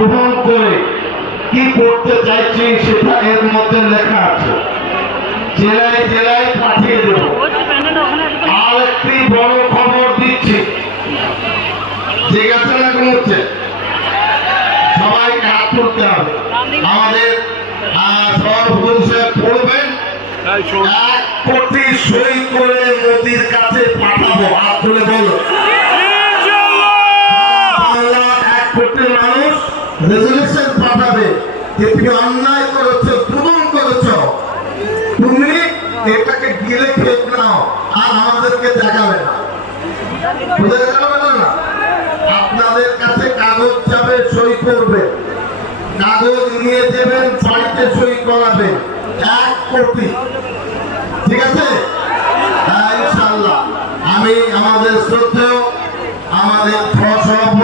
গ্রহণ করে কি করতে চাইছি সেটা এর মধ্যে লেখা আছে। জেলায় জেলায় পাঠিয়ে দেব। আর একটি বড় খবর দিচ্ছি, ঠিক আছে না? হচ্ছে সবাইকে হাত তুলতে হবে। আমাদের সভাপতি সাহেব পড়বেন, 1 কোটি সই করে মোদির কাছে পাঠাবো। হাত তুলে বলো, বাংলার 1 কোটি মানুষ রেজলিউশন পাঠাবে যে তুমি অন্যায় করেছো, প্রমাণ করেছো, তুমি এটাকে গিলে খেয়ে নাও আর আমাদেরকে দেখাবে না। বুঝে গেল না? আপনাদের কাছে কাগজ যাবে, সই করবে, কাগজ নিয়ে দেবেন, বাড়িতে সই করাবেন। 1 কোটি, ঠিক আছে? ইনশাআল্লাহ। আমি আমাদের শ্রদ্ধেয় আমাদের সভাপতি